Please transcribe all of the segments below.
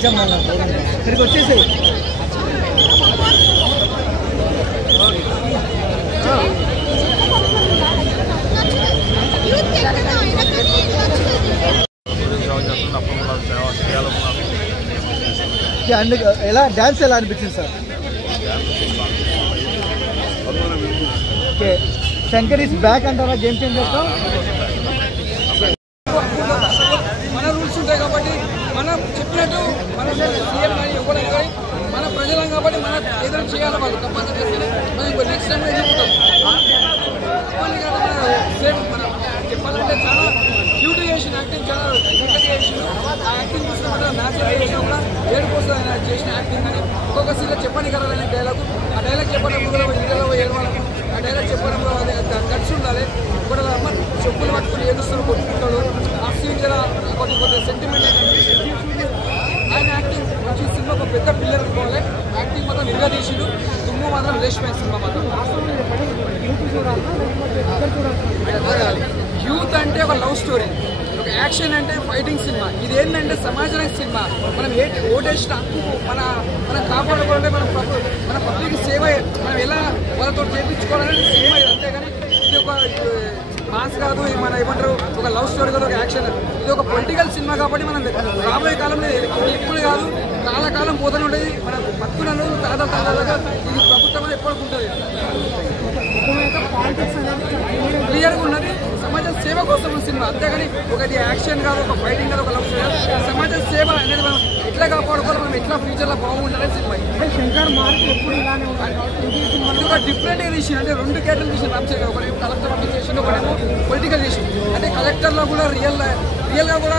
ఇక్కడికి వచ్చేసి ఎలా డ్యాన్స్ ఎలా అనిపించింది sir? Okay, Shankar is back అంటారా గేమ్ చేంజర్తో? మన రూల్స్ ఉంటాయి కాబట్టి మనం చెప్పినట్టు మన సీఎం కానీ ఎవరైనా కానీ మన ప్రజలం కాబట్టి మన ఏదైనా చేయాలి వాళ్ళు తప్పని చేస్తే మనం నెక్స్ట్ టైం ఎదుర్కొంటాం. మన చెప్పాలంటే చాలా క్యూట్ చేసిన యాక్టింగ్, చాలా క్యూట్గా చేసిన ఆ యాక్టింగ్ చూసినప్పుడు న్యాచురల్ చేసినా కూడా ఏడుకోసం ఆయన చేసిన యాక్టింగ్ కానీ ఒక్కొక్క సీన్లో చెప్పని కదా డైలాగ్, ఆ డైలాగ్ చెప్పినప్పుడు కూడా ఇండియాలో ఏడవాలి, ఆ డైలాగ్ చెప్పడంలో అది గట్స్ ఉండాలి. కూడా అమ్మ చెప్పులు పట్టుకుని ఏడుస్తున్న కొట్టుకుంటాడు, ఆ సీన్ కదా కొద్ది సెంటిమెంట్ ఆయన యాక్టింగ్ మంచి సినిమా ఒక పెద్ద పిల్లర్ అనుకోవాలి. యాక్టింగ్ మాత్రం నిల్వ తీసిండు, దుమ్ము మాత్రం రేషిపోయిన సినిమా మాత్రం. యూత్ అంటే ఒక లవ్ స్టోరీ, ఒక యాక్షన్ అంటే ఫైటింగ్ సినిమా. ఇది ఏంటంటే సమాజానికి సినిమా. మనం ఓటేసిన హక్కు మనం కాపాడుకోవాలంటే మన పబ్లిక్ సేవ మనం ఎలా వాళ్ళతో చేయించుకోవాలనేది సినిమా ఇది. అంతేగాని ఇది ఒక మాస్ కాదు, మన ఏమంటారు ఒక లవ్ స్టోరీ కాదు, ఒక యాక్షన్. ఇది ఒక పొలిటికల్ సినిమా కాబట్టి మనం రాబోయే కాలంలో ఇప్పుడు కాదు కాలకాలం పోతూనే ఉండేది. మన బతుకులను తాదాగా ఇది ప్రభుత్వం ఎప్పటికి ఉంటుంది. క్లియర్గా ఉన్నది, సమాజ సేవ కోసం సినిమా. అంతేగాని ఒకటి యాక్షన్ కాదు, ఒక ఫైటింగ్ కాదు, ఒక లవ్ స్టోరీ. సమాజ సేవ అనేది మనం ఎట్లా కాపాడుకోవాలి, మనం ఎట్లా ఫ్యూచర్లో బాగుండాలి సినిమా. శంకర్ మార్క్ ఎప్పుడు ఇది ఒక డిఫరెంట్ తీసిన, అంటే రెండు కేటర్లు తీసిన రామచంద్ర. ఒకటి కలెక్టర్ ఆఫీస్ చేసిండు, ఒకటేమో పొలిటికల్ చేసి. అంటే కలెక్టర్లో కూడా రియల్గా కూడా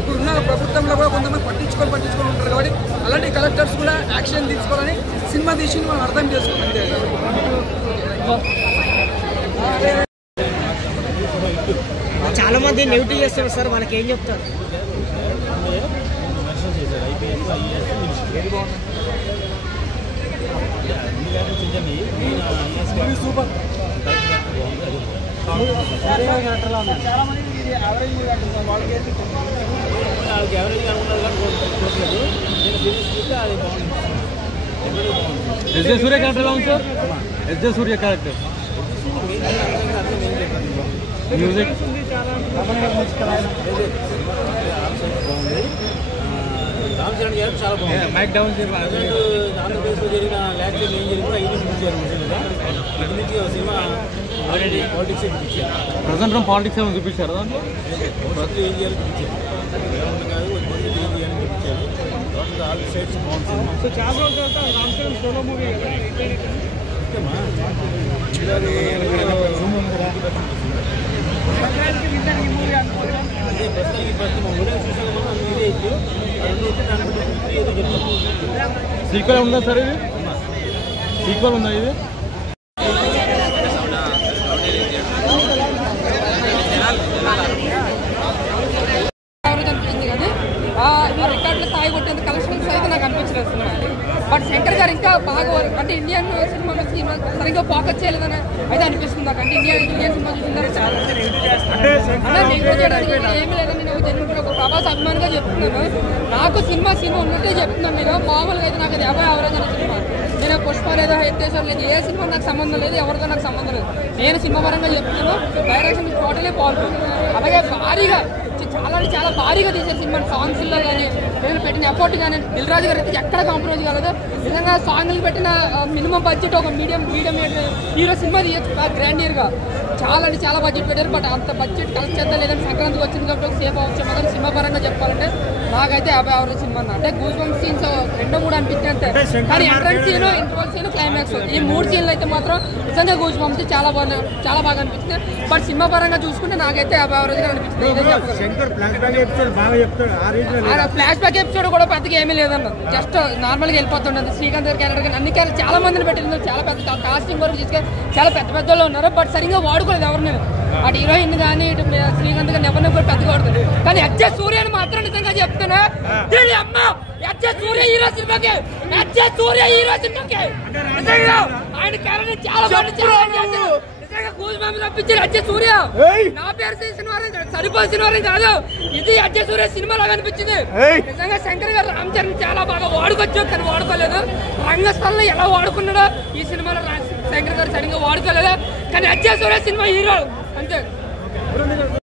ఇప్పుడున్న ప్రభుత్వంలో కూడా కొంతమంది పట్టించుకొని ఉంటారు కాబట్టి అలాంటి కలెక్టర్స్ కూడా యాక్షన్ తీసుకోవాలని సినిమా తీసి మనం అర్థం చేసుకోవాలి. చాలా మంది నెగిటివ్ చేస్తారు సార్, మనకి ఏం చెప్తారు? సూపర్. ఎస్జే సూర్య క్యారెక్టర్ ఎలా ఉంది సార్? ఎస్జే సూర్య క్యారెక్టర్ మ్యూజిక్ రామచరణ్ గారు చాలా బాగుంది. మైక్ డౌన్ ఆంధ్రప్రదేశ్లో జరిగిన ల్యాక్చర్ ఏం జరిగిందో ఐదు చూపించారు. ఇది నుంచి సినిమా ఆల్రెడీ పాలిటిక్స్ చూపించారు. ప్రజెంట్ పాలిటిక్స్ ఏమైనా చూపించారు దాంట్లో? భవిష్యత్తు ఏం చేయాలని చూపించారు, కాదు భవిష్యత్తు ఏం చేయాలని చూపించారు. టోటల్ ఆల్ సైడ్స్ బాగుంది సినిమా. సో చాలా రోజుల తర్వాత రామచరణ్ సోలో మూవీ సీక్వెల్ ఉందా సార్? ఇది సీక్వెల్ ఉందా? ఇది అనిపించింది కానీ రికార్డులు స్థాయి కొట్టేందుకు కలెక్షన్స్ అయితే నాకు అనిపించలేదు సినిమా. బట్ శంకర్ గారు ఇంకా బాగా అంటే ఇండియన్ సినిమా సరిగ్గా ఫోకస్ చేయలేదని అయితే అనిపిస్తుంది నాకు. అంటే ఇండియన్ సినిమా చూసిందని చాలా నెగిటివ్ చేయడానికి ఏమీ లేదని నేను జన్మ ఒక ప్రభాస్ అభిమానిగా చెప్తున్నాను. నాకు సినిమా ఉన్నట్టే చెప్తున్నాను. నేను మామూలుగా అయితే నాకు అది 50 యావరేజ్ అనే సినిమా. నేను పుష్ప లేదా హెత్తేశ్వర్ లేదు, ఏ సినిమా నాకు సంబంధం లేదు, ఎవరితో నాకు సంబంధం లేదు. నేను సినిమా పరంగా చెప్తున్నాను. డైరెక్షన్ టోటలే పాజిటివ్. అలాగే భారీగా చాలా భారీగా తీసే సినిమా. సాంగ్స్లో కానీ నేను పెట్టిన ఎఫర్ట్ కానీ దిల్ రాజు గారు అయితే ఎక్కడ కాంప్రమైజ్ కాలేదు. నిజంగా సాంగ్లు పెట్టిన మినిమం బడ్జెట్ ఒక మీడియం హీరో సినిమా తీయచ్చు గ్రాండియర్గా. చాలా బడ్జెట్ పెట్టారు. బట్ అంత బడ్జెట్ కలెక్ట్ చేద్దాం లేదంటే సంక్రాంతికి వచ్చింది కాబట్టి సేఫ్ అవచ్చు. మాత్రం సినిమా పరంగా చెప్పాలంటే నాకైతే 50 యావరేజ్ సినిమా. అంటే గూస్ బంప్స్ సీన్స్ 2-3 అనిపించింది అంతే. కానీ entrance scene, interval scene, climax ఈ 3 సీన్లు అయితే మాత్రం నిజంగా గూస్ బంప్స్ చాలా బాగా అనిపించింది. బట్ సినిమా పరంగా చూసుకుంటే నాకైతే 50 యావరేజ్గా అనిపించింది. ఫ్లాష్ బ్యాక్ ఎపిసోడ్ కూడా పెద్దగా ఏమీ లేదన్న, జస్ట్ నార్మల్గా వెళ్ళిపోతుండదు. శ్రీకాంత్ గారి క్యారెక్టర్ కానీ అన్ని క్యారెక్టర్ చాలా మందిని పెట్టింది, చాలా పెద్ద కాస్టింగ్ వరకు తీసుకొని చాలా పెద్ద వాళ్ళు ఉన్నారు. బట్ సరిగ్గా వాడుకోలేదు ఎవరిని. అటు హీరోయిన్ కానీ ఇటు శ్రీకాంత్ గారిని ఎవరిని కూడా పెద్దగా వాడుతుంది. కానీ ఎస్జే సూర్యని మాత్రం నిజంగా చెప్తున్నా, అమ్మ ఎస్జే సూర్య హీరో సినిమాకి నిజంగా ఆయన క్యారెక్టర్ చాలా బాగా గూజ్ బంప్స్ రప్పించారు అజయ్ సూర్య. నా పేరు సినిమా సరిపోయే సినిమా కాదు ఇది. అజయ్ సూర్య సినిమా లాగా అనిపించింది నిజంగా. శంకర్ గారు రామ్ చరణ్ చాలా బాగా వాడుకోవచ్చు కానీ వాడుకోలేదు. రంగస్థలంలో ఎలా వాడుకున్నాడో ఈ సినిమాలో శంకర్ గారు సరిగ్గా వాడుకోలేదు. కానీ అజయ్ సూర్య సినిమా హీరో అంతే.